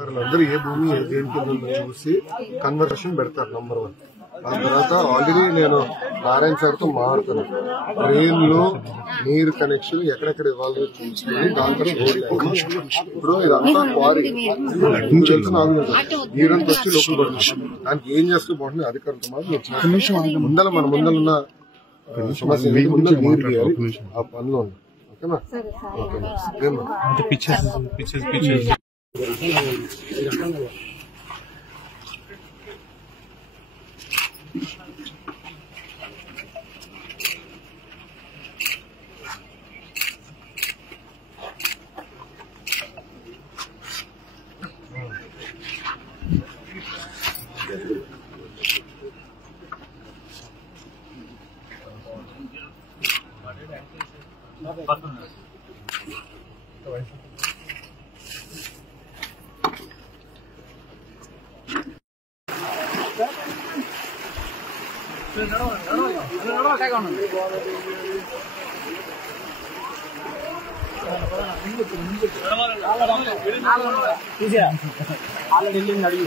అందరూ ఏ భూమి దేని కింద చూసి కన్వర్షన్ పెడతారు నంబర్ 1. ఆ తర్వాత ఆల్రెడీ నేను నారాయణ సార్ తో మాట్లాడుతాను. ట్రైన్ లో నీరు కనెక్షన్ ఎక్కడెక్కడ ఇవ్వాలో చూసుకుని దాని తర్వాత ఇప్పుడు ఇదంతా క్వారీ నీరంతా వచ్చి లోపల పడుతుంది. దానికి ఏం చేస్తూ బాగుంటుంది అధికారులతో మాత్రం ముందర మన ముందరున్న సమస్య ముందర నీరు తీయాలి. ఆ పనిలో ఉంది. ఓకేనా? ఆల్రెడీ అడిగి